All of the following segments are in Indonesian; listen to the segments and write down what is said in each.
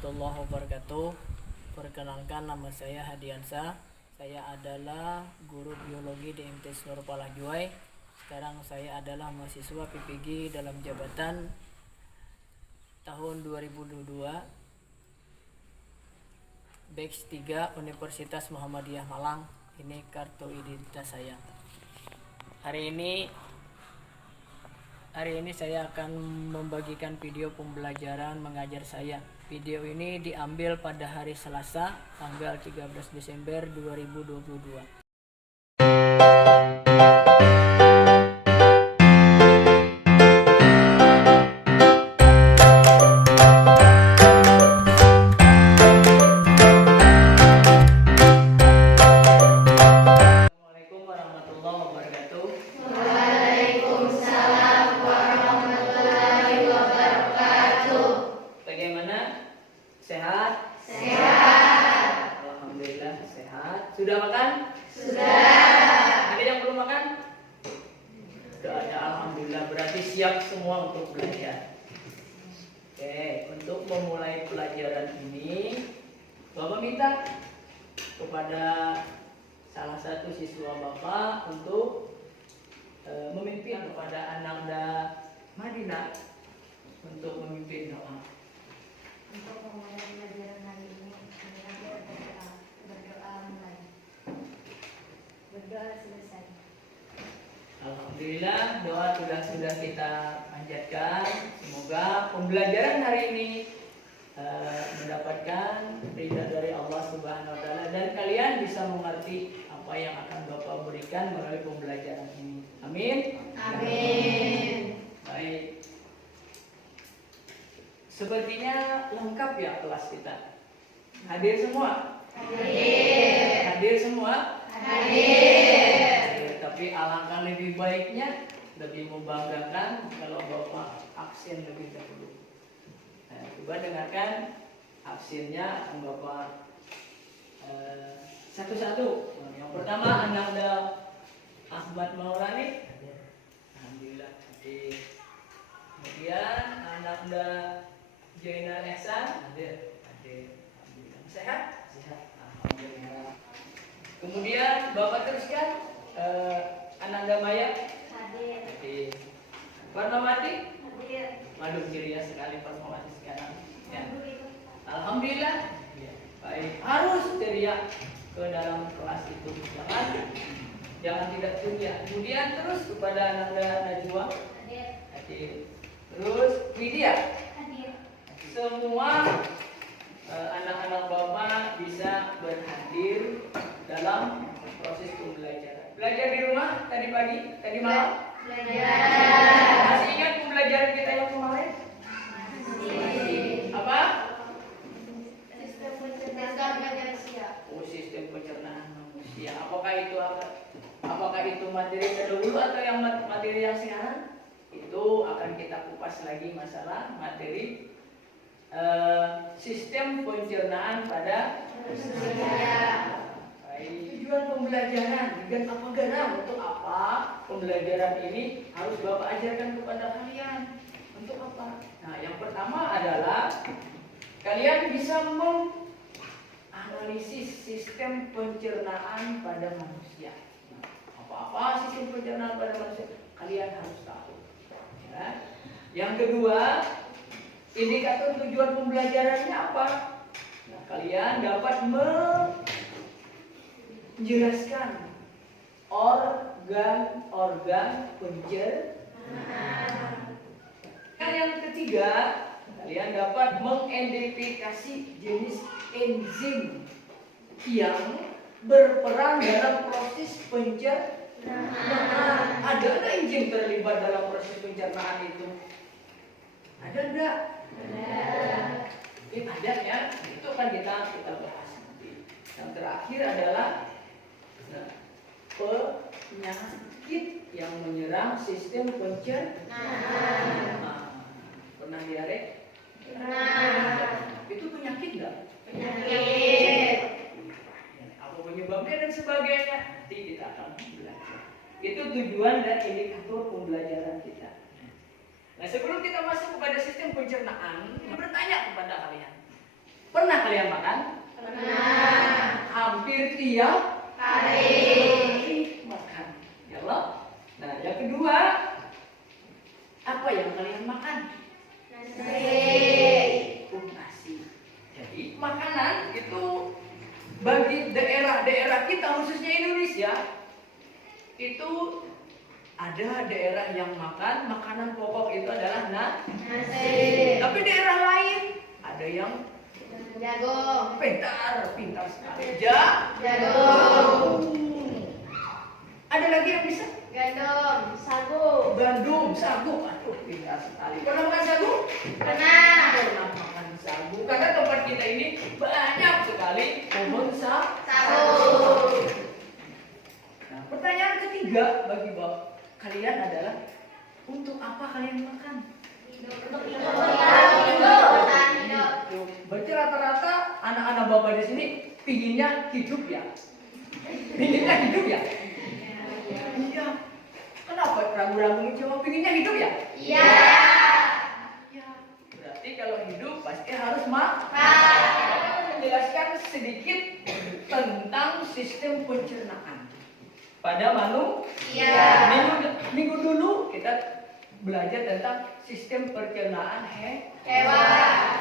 warahmatullahi wabarakatuh. Perkenalkan, nama saya Hadiansa. Saya adalah guru biologi di MTs Nurpalah Juwai. Sekarang saya adalah mahasiswa PPG dalam jabatan tahun 2022 batch 3 Universitas Muhammadiyah Malang. Ini kartu identitas saya. Hari ini saya akan membagikan video pembelajaran mengajar saya. Video ini diambil pada hari Selasa, tanggal 13 Desember 2022. Assalamualaikum warahmatullahi wabarakatuh. Waalaikumsalam warahmatullahi wabarakatuh. Bagaimana? Sehat? Sehat. Alhamdulillah sehat. Sudah makan? Sudah. Ada yang belum makan? Sudah ada, alhamdulillah. Berarti siap semua untuk belajar. Oke, untuk memulai pelajaran ini, Bapak minta kepada salah satu siswa Bapak untuk memimpin kepada Ananda Madinah untuk memimpin doa. Untuk memulai pelajaran hari ini, kita berdoa mulai. Berdoa selesai. Alhamdulillah, doa sudah kita panjatkan. Semoga pembelajaran hari ini mendapatkan ridha dari Allah Subhanahu wa taala dan kalian bisa mengerti apa yang akan Bapak berikan melalui pembelajaran ini. Amin. Amin. Baik. Sepertinya lengkap ya kelas kita. Hadir semua? Hadir semua? Tapi alangkah lebih baiknya, lebih membanggakan kalau Bapak absen lebih dahulu. Nah, coba dengarkan absennya akan Bapak satu-satu. Yang pertama Ananda Ahmad Maulani. Alhamdulillah hadir. Kemudian Ananda Jainal Ehsan. Hadir. Alhamdulillah. Sehat? Sehat. Alhamdulillah. Kemudian Bapak teruskan Ananda Maya. Hadir. Warnawati. Hadir. Waduh, ceria sekali Warnawati sekarang. Ya. Alhamdulillah. Ya. Baik, harus ceria ke dalam kelas itu. Jangan tidak ceria. Kemudian terus kepada Ananda Najwa. Hadir. Terus Widya. Hadir. Semua anak-anak Bapak bisa berhadir dalam proses pembelajaran. Belajar di rumah tadi pagi, tadi malam. Belajar. Masih ingat pembelajaran kita yang kemarin? Apa? Sistem pencernaan manusia. Oh, sistem pencernaan manusia. Apakah itu materi terdahulu atau yang materi yang sekarang? Itu akan kita kupas lagi masalah materi sistem pencernaan pada manusia. Tujuan pembelajaran dengan apa gana? Untuk apa pembelajaran ini harus Bapak ajarkan kepada kalian? Untuk apa? Nah, yang pertama adalah kalian bisa menganalisis sistem pencernaan pada manusia. Apa sistem pencernaan pada manusia? Kalian harus tahu. Ya. Yang kedua, indikator tujuan pembelajarannya apa? Nah, kalian dapat menjelaskan organ-organ pencernaan. Dan yang ketiga, kalian dapat mengidentifikasi jenis enzim yang berperan dalam proses pencernaan. Ada nggak enzim terlibat dalam proses pencernaan itu? Ada enggak? Ada ya. Itu kan kita bahas nanti. Yang terakhir adalah penyakit yang menyerang sistem pencernaan. Pernah diare? Pernah. Itu penyakit enggak? Penyakit. Apa penyebabnya dan sebagainya? Nanti kita akan belajar. Itu tujuan dan indikator pembelajaran kita. Nah, sebelum kita masuk kepada sistem pencernaan, bertanya kepada kalian. Pernah kalian makan? Pernah. Hampir tiap Hari. makan. Ya Allah. Nah, yang kedua, apa yang kalian makan? Nasi. Nasi. Jadi makanan itu bagi daerah-daerah kita khususnya Indonesia itu ada daerah yang makan makanan pokok itu adalah Nasi. tapi daerah lain ada yang Jagung. pintar sekali. Jagung. Ada lagi yang bisa? Gandum. Sagu. Gandum, sagu. Aduh, pintar sekali. Pernah makan sagu? Pernah. Pernah makan sagu. Karena tempat kita ini banyak sekali pohon Sagu. Nah, pertanyaan ketiga bagi kalian adalah untuk apa kalian makan? Untuk bertahan hidup. Berarti rata-rata anak-anak bapak di sini pinginnya hidup ya? Pinginnya hidup ya? Iya. Kenapa ragu-ragu cuma pinginnya hidup ya? Iya. Iya. Berarti kalau hidup pasti harus makan. Makan. Saya akan menjelaskan sedikit tentang sistem pencernaan pada manusia. Minggu dulu kita belajar tentang sistem pencernaan Hewan.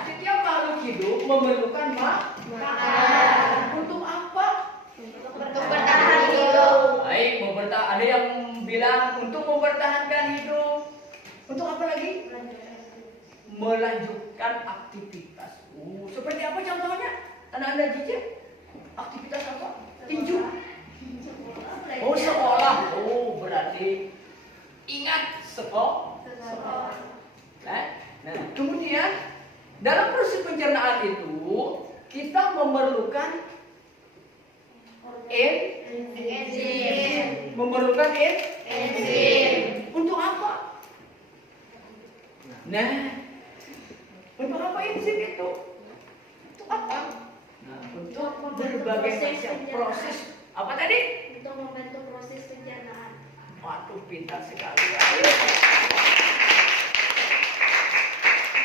Setiap makhluk hidup memerlukan Makan. Untuk apa? Untuk bertahan hidup. Baik, ada yang bilang untuk mempertahankan hidup. Untuk apa lagi? Melanjutkan aktivitas. Seperti apa contohnya? Anak-anak jijik? Aktivitas apa? Tinju. Sekolah. Berarti ingat sekolah. Nah, kemudian dalam proses pencernaan itu kita memerlukan Enzim. enzim. Untuk apa? Nah, untuk apa enzim itu? Untuk apa? Nah, untuk berbagai macam proses. Apa tadi? Untuk membantu proses pencernaan. Waduh, pintar sekali. Ayo.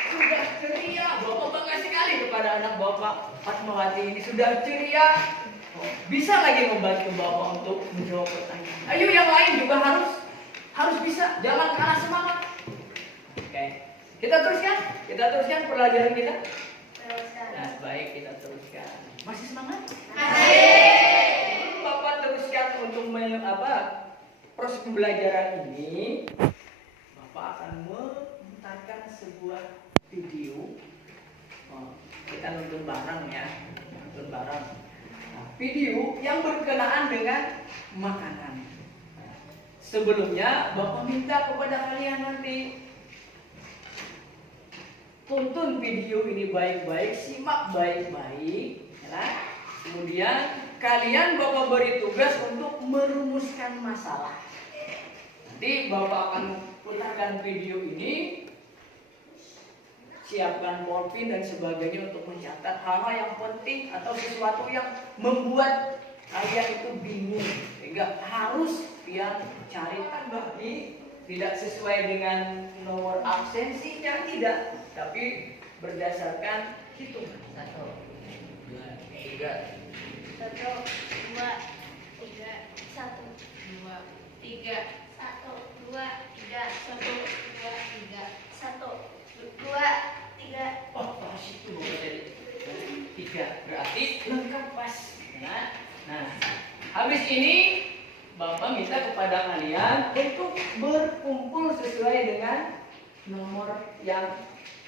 Sudah ceria. Bapak bangga sekali kepada anak Bapak Fatmawati ini. Sudah ceria. Bisa lagi membantu Bapak untuk menjawab pertanyaan. Ayo yang lain juga harus bisa. Jangan kalah semangat. Oke. Kita teruskan pelajaran kita. Nah, baik, kita teruskan. Masih semangat? Masih. Bapak teruskan untuk proses pembelajaran ini. Bapak akan memutarkan sebuah video. Kita nonton bareng ya. Video yang berkenaan dengan makanan. Sebelumnya Bapak minta kepada kalian nanti tonton video ini baik-baik, simak baik-baik, ya. Kemudian kalian Bapak beri tugas untuk merumuskan masalah. Nanti Bapak akan putarkan video ini. Siapkan pulpen dan sebagainya untuk mencatat hal-hal yang penting atau sesuatu yang membuat kalian itu bingung sehingga harus kalian cari tambah tidak sesuai dengan nomor absensinya, tidak, tapi berdasarkan hitungan 1, 2, 3 1, 2, 3, 1, 2, 3, 1, 2, 3, 1, 2, 3, 1, 2, 3. Oh, pas itu jadi 3, berarti lengkap pas. Nah, habis ini Bapak minta kepada kalian untuk berkumpul sesuai dengan nomor yang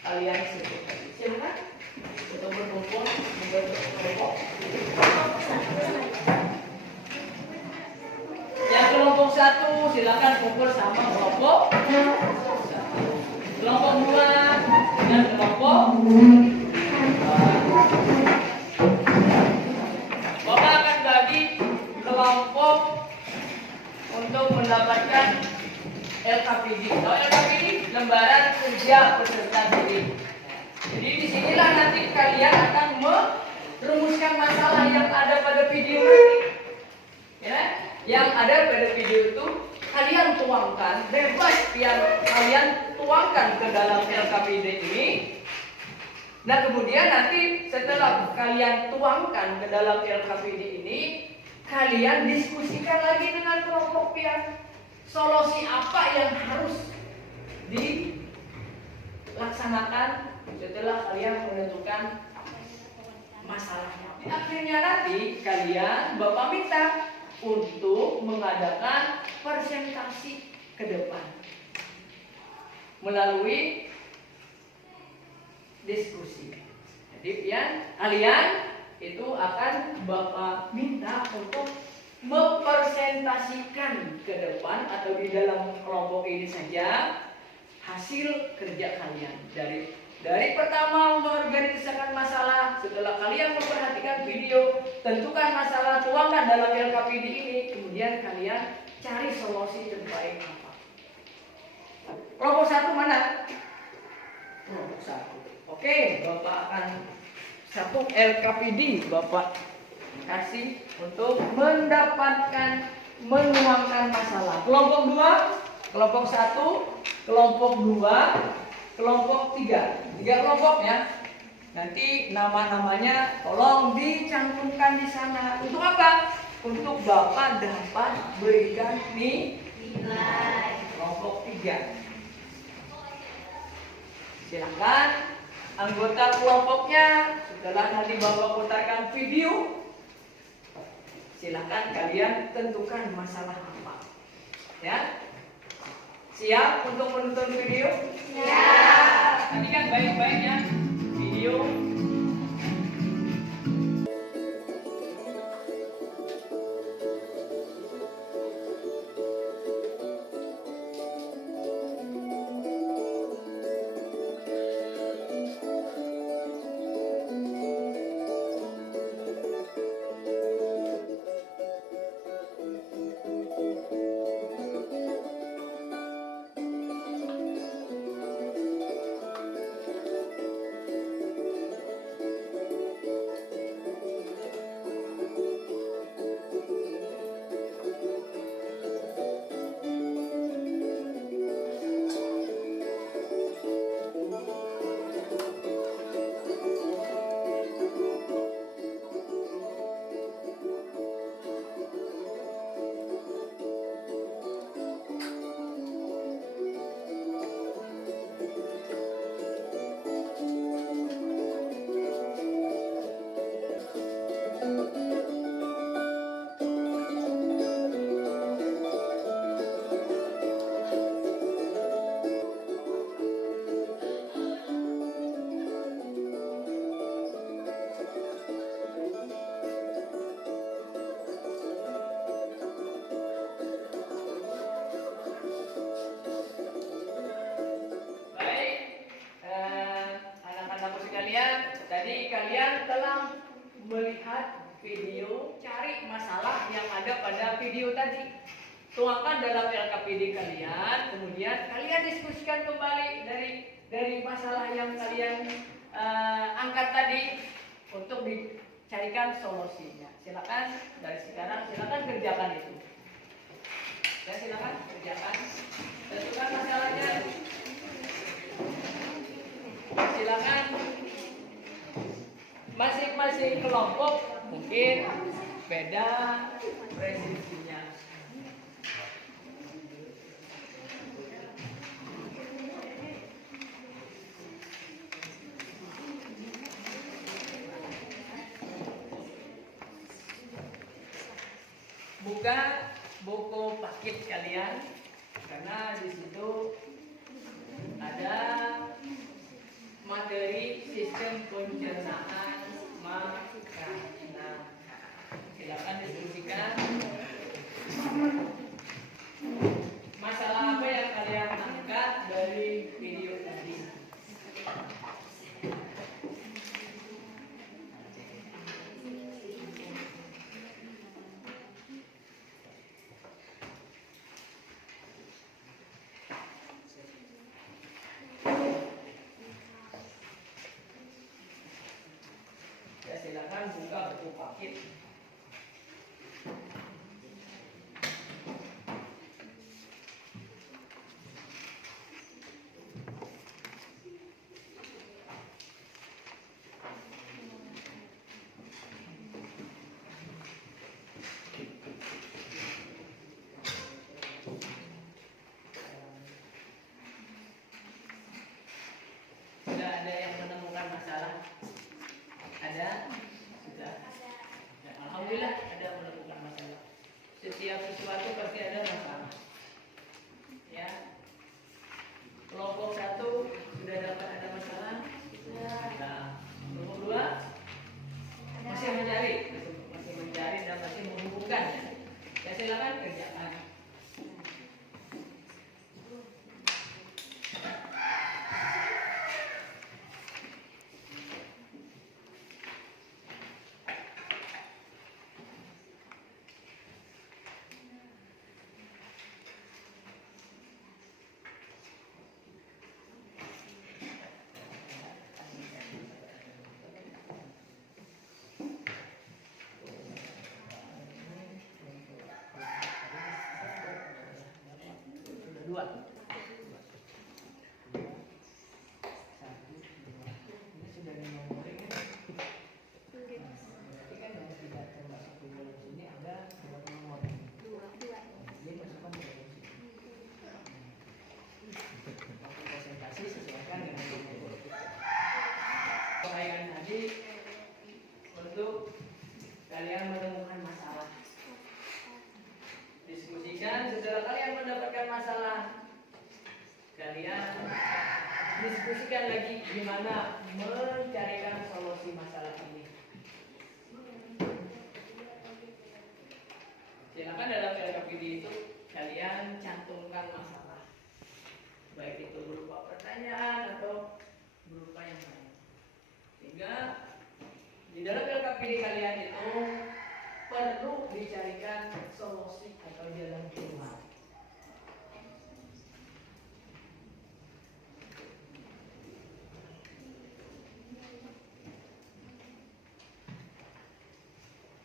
kalian sebut tadi. Silakan untuk berkumpul membentuk kelompok. Yang kelompok 1 silakan kumpul sama kelompok 1. Kelompok 2 dan kelompok 2. Bapak akan bagi kelompok untuk mendapatkan LKPD. Tahu LKPD? Lembaran kerja peserta didik. Jadi disinilah nanti kalian akan merumuskan masalah yang ada pada video nanti. Ya, yang ada pada video itu kalian tuangkan, bebas biar kalian tuangkan ke dalam LKPD ini. Nah kemudian nanti setelah kalian tuangkan ke dalam LKPD ini, kalian diskusikan lagi dengan kelompok pian. Solusi apa yang harus dilaksanakan setelah kalian menentukan masalahnya. Di akhirnya nanti kalian Bapak minta untuk mengadakan presentasi ke depan melalui diskusi. Jadi kalian itu akan Bapak minta untuk mempresentasikan ke depan atau di dalam kelompok ini saja hasil kerja kalian dari pertama mengorganisasikan masalah. Setelah kalian memperhatikan video, tentukan masalah, tuangkan dalam LKPD ini, kemudian kalian cari solusi terbaik apa. Kelompok satu mana? Kelompok satu. Oke, Bapak akan satu LKPD Bapak kasih untuk mendapatkan menuangkan masalah. Kelompok 2, kelompok 1, kelompok 2, kelompok 3. 3 kelompok ya. Nanti nama-namanya tolong dicantumkan di sana. Untuk apa? Untuk Bapak dapat berikan nilai. Kelompok 3. Silakan anggota kelompoknya, setelah nanti Bapak putarkan video, silakan kalian tentukan masalah apa. Ya. Siap untuk menonton video? Siap. Tadi kan baik-baik ya video. Tadi kalian telah melihat video, cari masalah yang ada pada video tadi, tuangkan dalam LKPD kalian, kemudian kalian diskusikan kembali dari masalah yang kalian angkat tadi untuk dicarikan solusinya. Silakan dari sekarang silakan kerjakan itu. Ya, silakan kerjakan. Tentukan masalahnya. Silakan. Masing-masing kelompok mungkin beda prestasinya. Buka buku paket kalian karena di situ ada materi sistem pencernaan makanan. Silakan diskusikan masalah apa yang kalian angkat dari video tadi. Silakan buka buku paket. sesuatu pasti ada masalah. Ya. Kelompok 1 sudah dapat ada masalah. Nah, kelompok 2 masih mencari dan masih menghubungkan. Ya silakan kerjakan. Dua. Ini sudah dinomorkan. Tapi kan yang tidak termasuk di dalam sini ada berapa nomor? Jadi masukkan ke dalam sini. Waktu presentasi sesuaikan dengan nomor kita. Pertanyaan tadi untuk kalian menemukan masalah. Diskusikan setelah kalian mendapatkan masalah, kalian diskusikan lagi gimana mencarikan solusi masalah ini. Silakan dalam LKPD itu kalian cantumkan masalah, baik itu berupa pertanyaan atau berupa yang lain. Sehingga di dalam LKPD kalian itu perlu dicarikan solusi atau jalan keluar.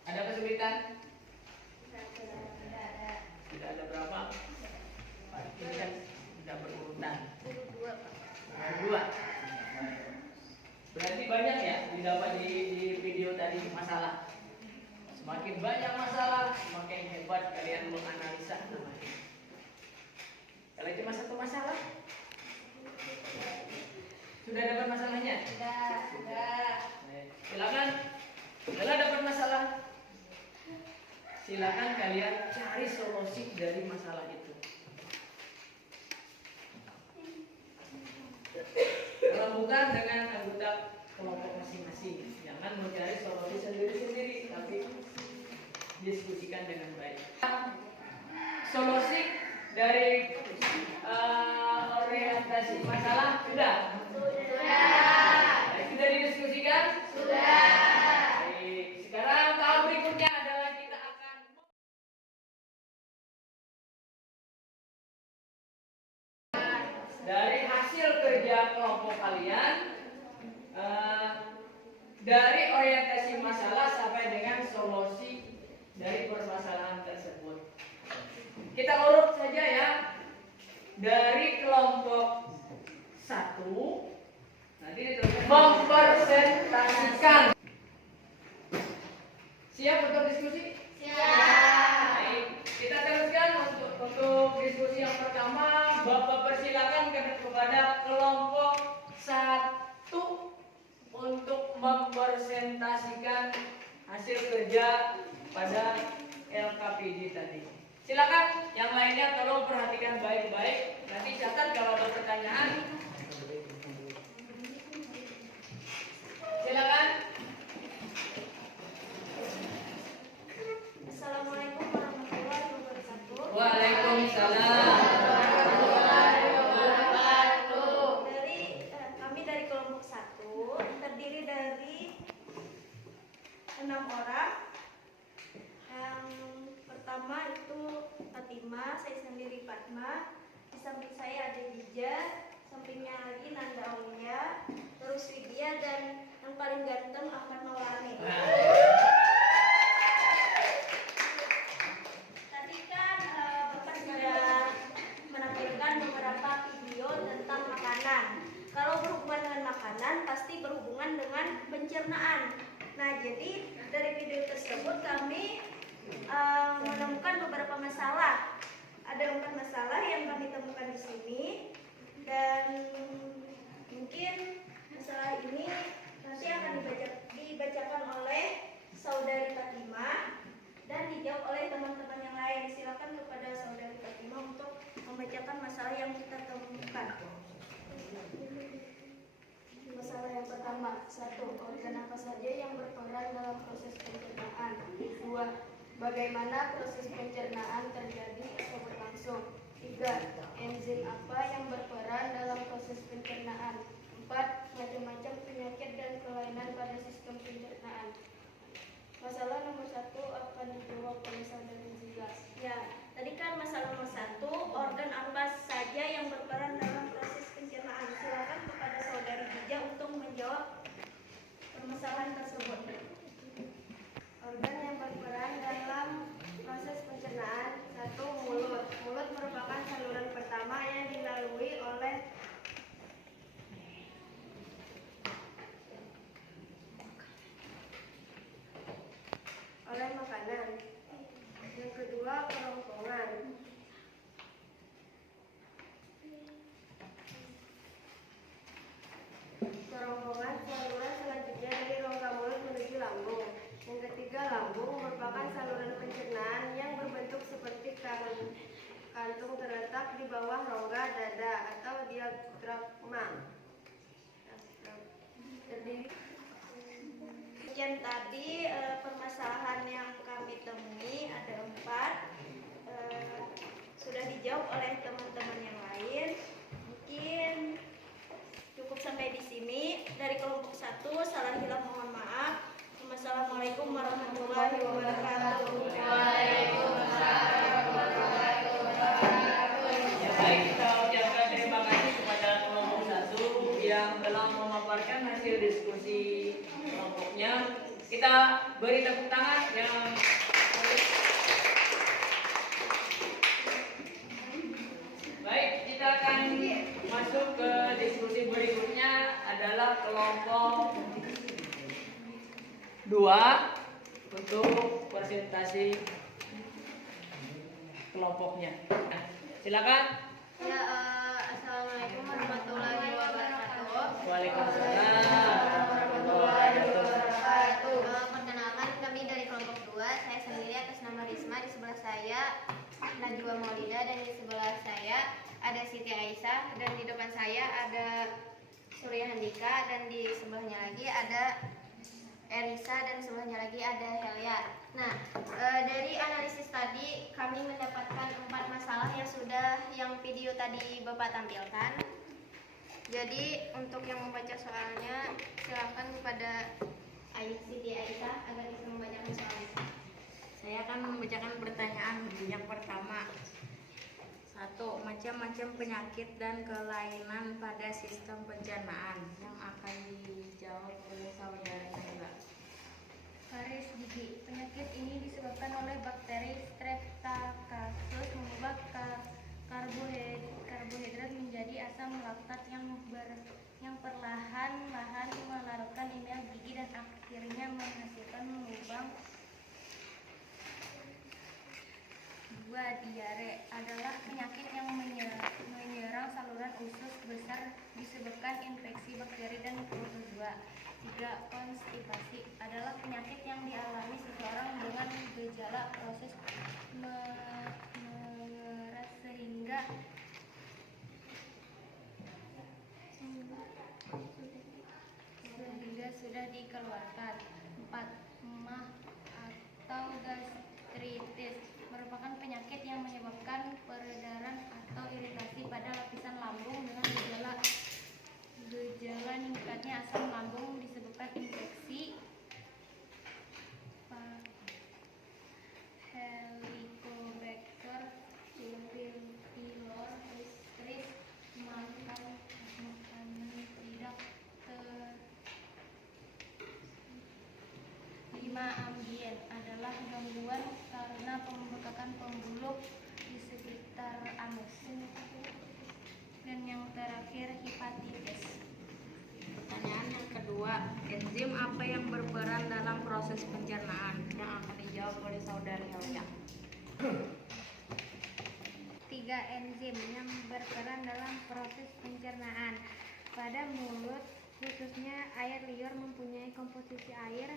Ada kesulitan? Tidak ada berapa? Ini kan tidak berurutan. Dua. Berarti banyak ya didapat di video tadi masalah. Semakin banyak masalah, semakin hebat kalian menganalisa namanya. Kalau cuma satu masalah, sudah dapat masalahnya? Sudah. Silakan. Setelah dapat masalah, silakan kalian cari solusi dari masalah itu. Kalau bukan dengan anggota kelompok masing-masing, jangan mencari solusi sendiri-sendiri, tapi diskusikan dengan baik. Solusi dari orientasi masalah sudah? Sudah didiskusikan? Sudah. Baik. Sekarang tahap berikutnya adalah kita akan dari hasil kerja kelompok kalian, dari orientasi masalah sampai dengan solusi dari permasalahan tersebut. Kita urut saja ya. Dari kelompok 1 nanti mempresentasikan. Siap untuk diskusi? Siap. Baik, kita teruskan untuk diskusi yang pertama. Bapak persilakan kepada kelompok 1 untuk mempresentasikan hasil kerja pada LKPD tadi. Silakan, yang lainnya tolong perhatikan baik-baik. Nanti catat kalau ada pertanyaan. Silakan. Assalamualaikum warahmatullahi wabarakatuh. Waalaikumsalam. Kami dari kelompok 1 terdiri dari 6 orang. Yang pertama itu Fatima, saya sendiri Fatma. Di samping saya ada Dija, sampingnya lagi Nanda Aulia, terus Widya, dan yang paling ganteng Ahmad Maulani. Tadi kan Bapak sudah menampilkan beberapa video tentang makanan. Kalau berhubungan dengan makanan pasti berhubungan dengan pencernaan. Nah, jadi dari video tersebut kami menemukan beberapa masalah. Ada 4 masalah yang kami temukan di sini, dan mungkin masalah ini nanti akan dibacakan oleh saudari Fatima dan dijawab oleh teman-teman yang lain. Silakan. membacakan masalah yang kita temukan. Masalah yang pertama, 1. Organ apa saja yang berperan dalam proses pencernaan? 2. Bagaimana proses pencernaan terjadi atau berlangsung? 3. Enzim apa yang berperan dalam proses pencernaan? 4. Macam-macam penyakit dan kelainan pada sistem pencernaan. Masalah nomor 1 akan dijawab oleh saudari Zila. Ya, tadi kan masalah nomor 1, organ apa saja yang berperan dalam proses pencernaan. Silakan kepada saudari Zila untuk menjawab permasalahan tersebut. Organ yang berperan dalam proses pencernaan. 1. Mulut. Mulut merupakan saluran pertama yang dilalui oleh makanan. Yang kedua, kerongkongan. Kerongkongan saluran selanjutnya dari rongga mulut menuju lambung. Yang ketiga, lambung merupakan saluran pencernaan yang berbentuk seperti kantung terletak di bawah rongga dada atau diafragma. Sekian tadi permasalahan yang kami temui ada 4, sudah dijawab oleh teman-teman yang lain. Mungkin cukup sampai di sini. Dari kelompok 1, salah hilang mohon maaf. Wassalamualaikum warahmatullahi wabarakatuh. Waalaikumsalam warahmatullahi wabarakatuh. Ya, baik, kita ucapkan terima kasih kepada kelompok 1 yang telah memaparkan hasil diskusi kelompoknya. Kita beri tepuk tangan yang baik. Kita akan masuk ke diskusi berikutnya adalah kelompok 2 untuk presentasi kelompoknya. Nah, silakan. Ya, assalamualaikum warahmatullahi wabarakatuh. Waalaikumsalam warahmatullahi wabarakatuh. Perkenalkan, kami dari kelompok 2. Saya sendiri atas nama Risma. Di sebelah saya Najwa Maulida, dan di sebelah saya ada Siti Aisyah, dan di depan saya ada Surya Handika, dan di sebelahnya lagi ada Elisa, dan sebelahnya lagi ada Helia. Nah, dari analisis tadi kami mendapatkan 4 masalah yang video tadi Bapak tampilkan. Jadi untuk yang membaca soalnya silakan kepada Siti Aisyah agar bisa membacakan soalnya. Saya akan membacakan pertanyaan yang pertama. 1. Macam-macam penyakit dan kelainan pada sistem pencernaan yang akan dijawab oleh saudara Nila. Karies gigi. Penyakit ini disebabkan oleh bakteri Streptococcus mengubah karbohidrat menjadi asam laktat yang perlahan-lahan melarutkan email gigi dan akhirnya menghasilkan lubang. 2. Diare adalah penyakit yang menyerang saluran usus besar disebabkan infeksi bakteri dan protozoa. 3. Konstipasi adalah penyakit yang dialami seseorang dengan gejala proses mengeras sehingga sudah dikeluarkan. 4. Mah atau gastritis merupakan penyakit yang menyebabkan peredaran atau iritasi pada lapisan lambung dengan gejala meningkatnya asam lambung disebabkan infeksi Helicobacter pylori stris. Makan makanan tidak 5. Ambien adalah gangguan karena pembekakan pembuluh di sekitar anus. Dan yang terakhir, hepatitis. Pertanyaan yang kedua, enzim apa yang berperan dalam proses pencernaan yang akan dijawab oleh saudari Helia. 3. Enzim yang berperan dalam proses pencernaan. Pada mulut, khususnya air liur, mempunyai komposisi air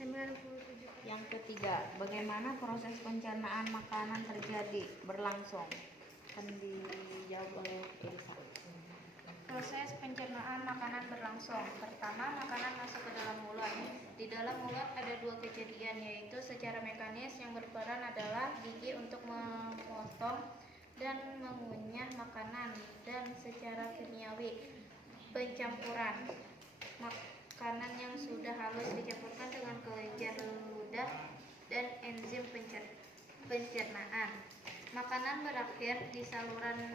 97%. Yang ketiga, bagaimana proses pencernaan makanan terjadi berlangsung. 1. akan dijawab oleh Elisa. Proses pencernaan makanan berlangsung. Pertama, makanan masuk ke dalam mulut. Di dalam mulut ada dua kejadian, yaitu secara mekanis yang berperan adalah gigi untuk memotong dan mengunyah makanan, dan secara kimiawi pencampuran. Makanan yang sudah halus dicampurkan dengan kelenjar ludah dan enzim pencernaan. Makanan berakhir di saluran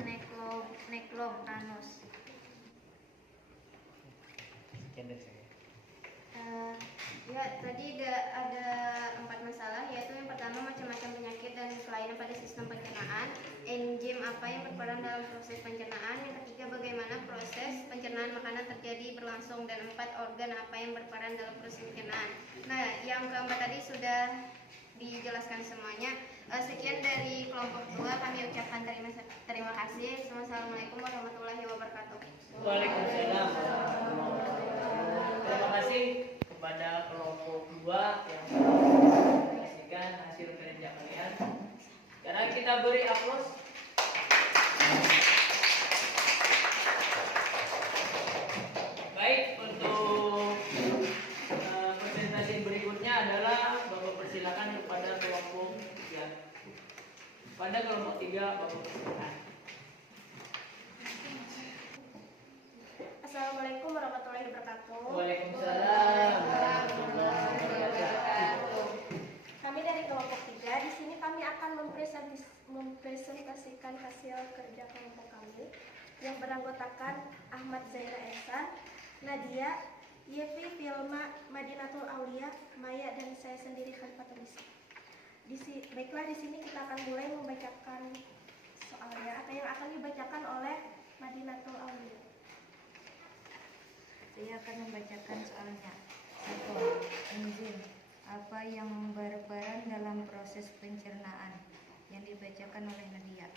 neklom anus. Tadi ada 4 masalah, yaitu yang pertama macam-macam penyakit dan kelainan pada sistem pencernaan, enzim apa yang berperan dalam proses pencernaan, yang ketiga bagaimana proses pencernaan makanan terjadi berlangsung, dan 4 organ apa yang berperan dalam proses pencernaan. Nah, yang keempat tadi sudah dijelaskan semuanya. Sekian dari kelompok 2, kami ucapkan terima kasih. Wassalamualaikum warahmatullahi wabarakatuh. Waalaikumsalam. Terima kasih kepada kelompok 2 yang menyaksikan hasil kerja kalian. Sekarang kita beri aplaus. Baik, untuk presentasi berikutnya adalah Bapak persilakan kepada kelompok 3. Pada kelompok 3 Bapak persilakan. Assalamualaikum warahmatullahi wabarakatuh. Waalaikumsalam. Kami dari kelompok 3, di sini kami akan mempresentasikan hasil kerja kelompok kami yang beranggotakan Ahmad Zaira Esa, Nadia, Yevi Filma, Madinatul Aulia, Maya, dan saya sendiri Khalifatul Nisa. Baiklah, di sini kita akan mulai membacakan soalnya atau yang akan dibacakan oleh Madinatul Aulia. Saya akan membacakan soalnya. 1. Enzim apa yang berperan dalam proses pencernaan, yang dibacakan oleh Nadia.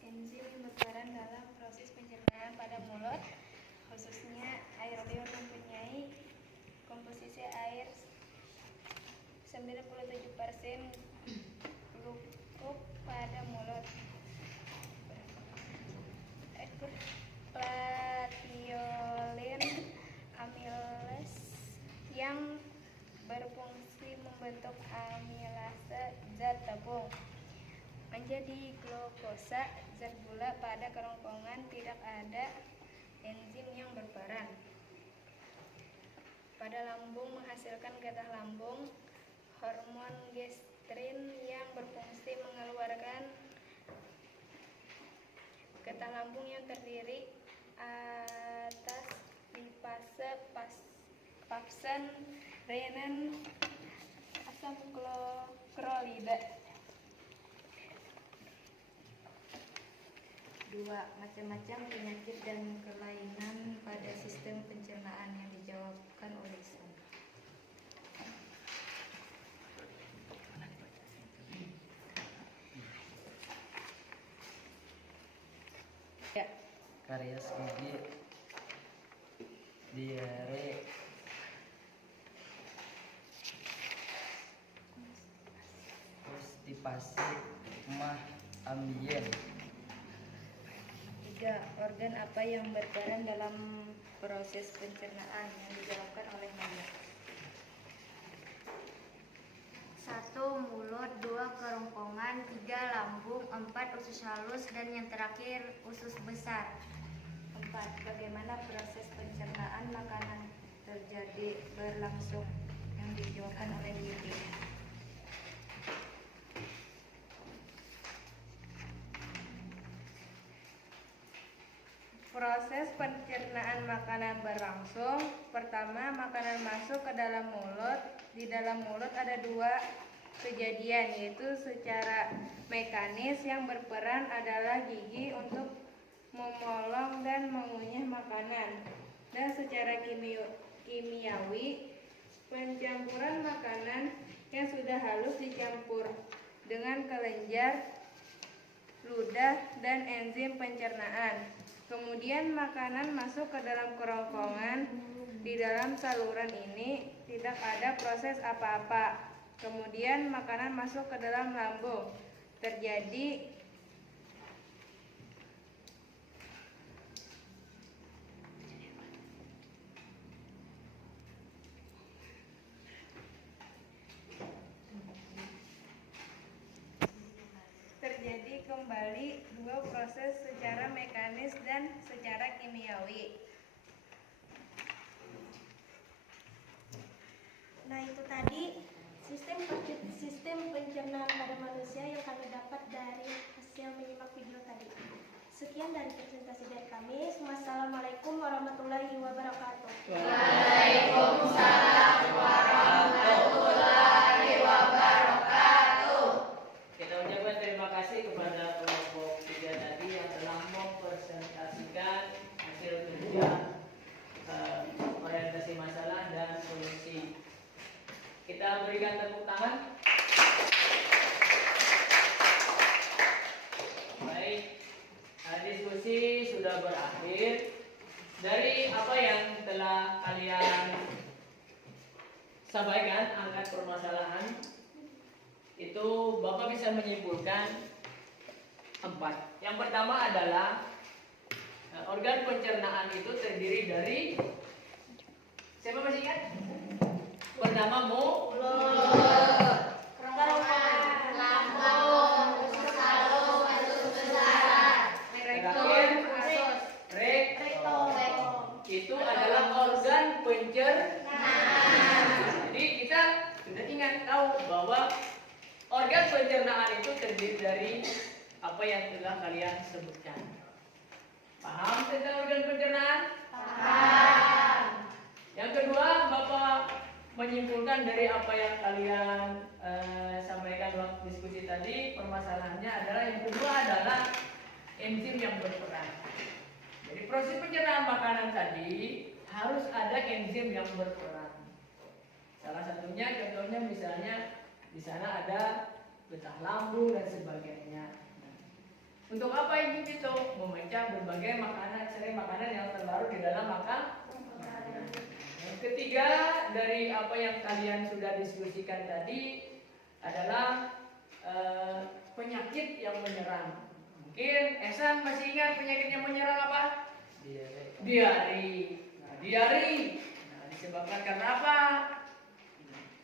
Enzim yang berperan dalam proses pencernaan pada mulut, khususnya air liur, mempunyai komposisi air 97% glukop pada mulut. Platiolin amilase yang berfungsi membentuk amilase zat tabung menjadi glukosa zat gula. Pada kerongkongan tidak ada enzim yang berperan. Pada lambung menghasilkan getah lambung, hormon gestrin yang berfungsi mengeluarkan getah lambung yang terdiri atas lipase, pepsin, renin, asam klorida. 2. Macam-macam penyakit dan kelainan pada sistem pencernaan, yang dijawabkan oleh Isan. Ya. Karies gigi, diare, konstipasi, emah ambien. 3. Organ apa yang berperan dalam proses pencernaan, yang dijawabkan oleh Maya. 1. Mulut, 2. Kerongkongan, 3. Lambung, 4. Usus halus, dan yang terakhir usus besar. 4. Bagaimana proses pencernaan makanan terjadi berlangsung, yang dijawabkan oleh Yudi. Proses pencernaan makanan berlangsung. Pertama, makanan masuk ke dalam mulut. Di dalam mulut ada 2 kejadian, yaitu secara mekanis yang berperan adalah gigi untuk memolong dan mengunyah makanan, dan secara kimiawi pencampuran makanan yang sudah halus dicampur dengan kelenjar ludah dan enzim pencernaan. Kemudian makanan masuk ke dalam kerongkongan. Di dalam saluran ini tidak ada proses apa-apa. Kemudian makanan masuk ke dalam lambung. Terjadi kembali dua proses secara mekanis dan secara kimiawi. Nah, itu tadi sistem pencernaan pada manusia yang kami dapat dari hasil menyimak video tadi. Sekian dari presentasi dari kami. Wassalamualaikum warahmatullahi wabarakatuh. Waalaikumsalam warahmatullahi wabarakatuh. Kita ucapkan terima kasih kepada kelompok 3 tadi yang telah mempresentasikan hasil kerja, orientasi masalah dan solusi. Kita berikan tepuk tangan. Baik, diskusi sudah berakhir. Dari apa yang telah kalian sampaikan, angkat permasalahan, itu Bapak bisa menyimpulkan 4. Yang pertama adalah organ pencernaan itu terdiri dari, siapa masih ingat? Pertama mulut, Kerongkongan, lambung, salung, besar, terakhir rektum. itu adalah organ pencernaan. Jadi kita sudah ingat tahu bahwa organ pencernaan itu terdiri dari apa yang telah kalian sebutkan. Paham tentang organ pencernaan? Paham. Yang kedua, Bapak menyimpulkan dari apa yang kalian sampaikan waktu diskusi tadi, permasalahannya adalah yang kedua adalah enzim yang berperan. Jadi proses pencernaan makanan tadi harus ada enzim yang berperan. Salah satunya, contohnya misalnya di sana ada getah lambung dan sebagainya. Untuk apa enzim itu? Memecah berbagai serai makanan yang terlarut di dalam makanan. Yang ketiga, dari apa yang kalian sudah diskusikan tadi adalah penyakit yang menyerang. Mungkin Esan masih ingat penyakit yang menyerang apa? Diari. Nah, diari disebabkan karena apa?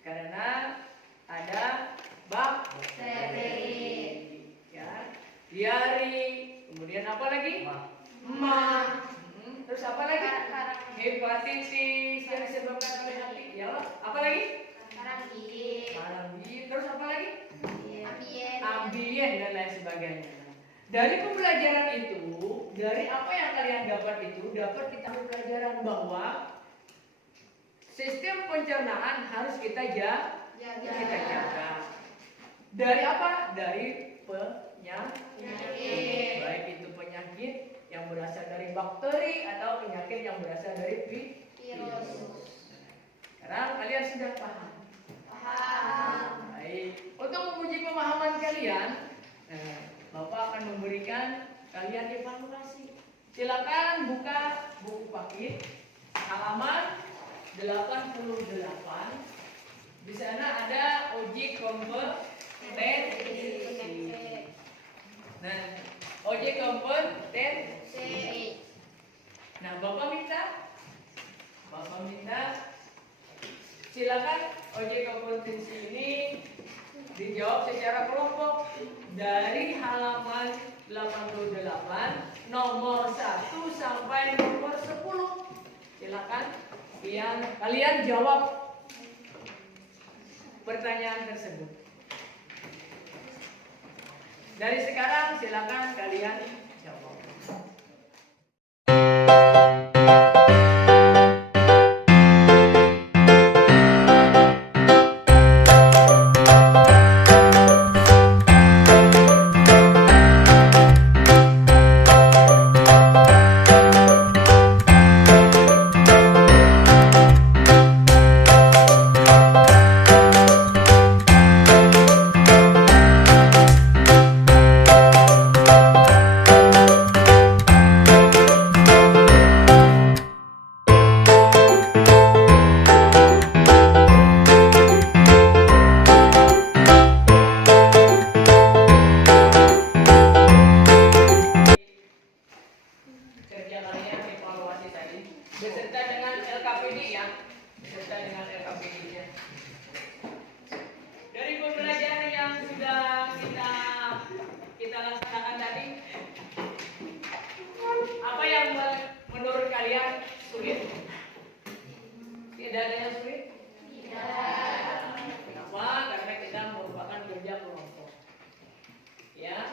Karena ada bakteri. Ya. Diari. Kemudian apa lagi? Emah. Terus apa lagi? Hepatitis yang disebabkan oleh hati. Ya, apa lagi? Sarang gigi, Terus apa lagi? ambien, Ambien dan lain sebagainya. Dari pembelajaran itu, dari apa yang kalian dapat itu, dapat kita ambil pelajaran bahwa sistem pencernaan harus kita jaga. Dari apa? Dari penyakit. Baik itu penyakit yang berasal dari bakteri atau penyakit yang berasal dari virus. Sekarang kalian sudah paham? Baik. Untuk menguji pemahaman kalian, Bapak akan memberikan kalian evaluasi. Silakan buka buku Pakit halaman 88. Di sana ada uji kompetensi. Nah, uji kompetensi. Nah, Bapak minta silakan uji kompetensi ini dijawab secara kelompok dari halaman 88 nomor 1 sampai nomor 10. Silakan kalian jawab pertanyaan tersebut. Dari sekarang silakan kalian jawab. beserta dengan LKPD ya, beserta dengan LKPD-nya. Dari pembelajaran yang sudah kita laksanakan tadi, apa yang menurut kalian sulit? Tidak ada yang sulit? Kenapa? Karena kita merupakan kerja kelompok. Ya.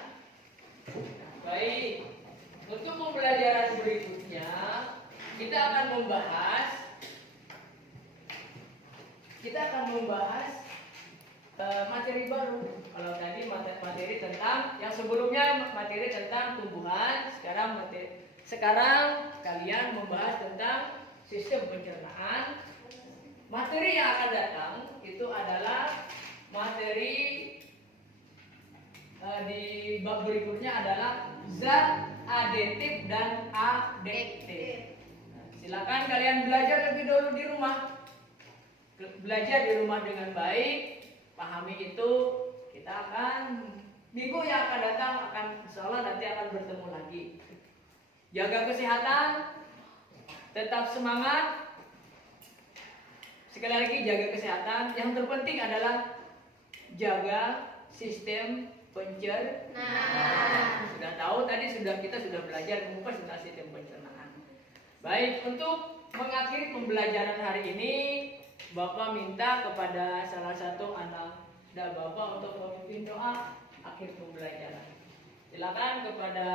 Baik. Untuk pembelajaran berikutnya, kita akan membahas materi baru. Kalau tadi materi tentang yang sebelumnya materi tentang tumbuhan, sekarang kalian membahas tentang sistem pencernaan. Materi yang akan datang itu adalah materi di bab berikutnya adalah zat aditif dan adiktif. Silakan kalian belajar lebih dulu di rumah. Belajar di rumah dengan baik, pahami itu. Kita akan minggu yang akan datang insyaallah nanti akan bertemu lagi. Jaga kesehatan, tetap semangat. Sekali lagi jaga kesehatan. Yang terpenting adalah jaga sistem pencernaan. Sudah tahu tadi kita sudah belajar mengupas tentang sistem pencernaan. Baik, untuk mengakhiri pembelajaran hari ini, Bapak minta kepada salah satu anak dan Bapak untuk memimpin doa akhir pembelajaran. Silakan kepada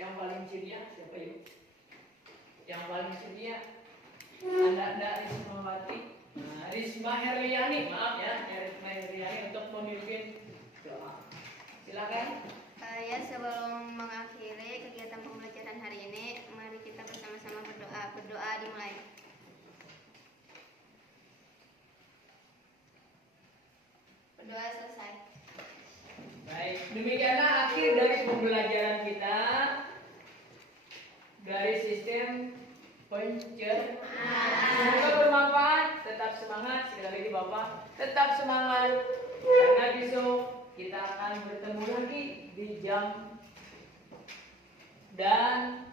yang paling ceria, siapa yuk? Yang paling ceria, Anda Rismawati, Risma Herliani, maaf ya, Risma Herliani untuk memimpin doa. Silakan. Ya, sebelum mengakhiri kegiatan pembelajaran hari ini, mari kita bersama-sama berdoa. Berdoa dimulai. Berdoa selesai. Baik, demikianlah akhir dari pembelajaran kita dari sistem pencernaan. Semoga bermanfaat, tetap semangat, sekali lagi Bapak, tetap semangat karena besok kita akan bertemu lagi di jam dan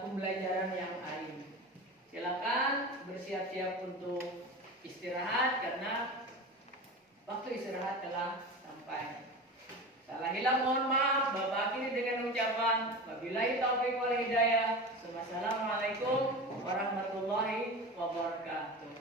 pembelajaran yang lain. Silakan bersiap-siap untuk istirahat karena waktu istirahat telah sampai. Salah hilang mohon maaf. Bapak akhiri dengan ucapan wabillahi taufiq wal hidayah. Wassalamualaikum warahmatullahi wabarakatuh.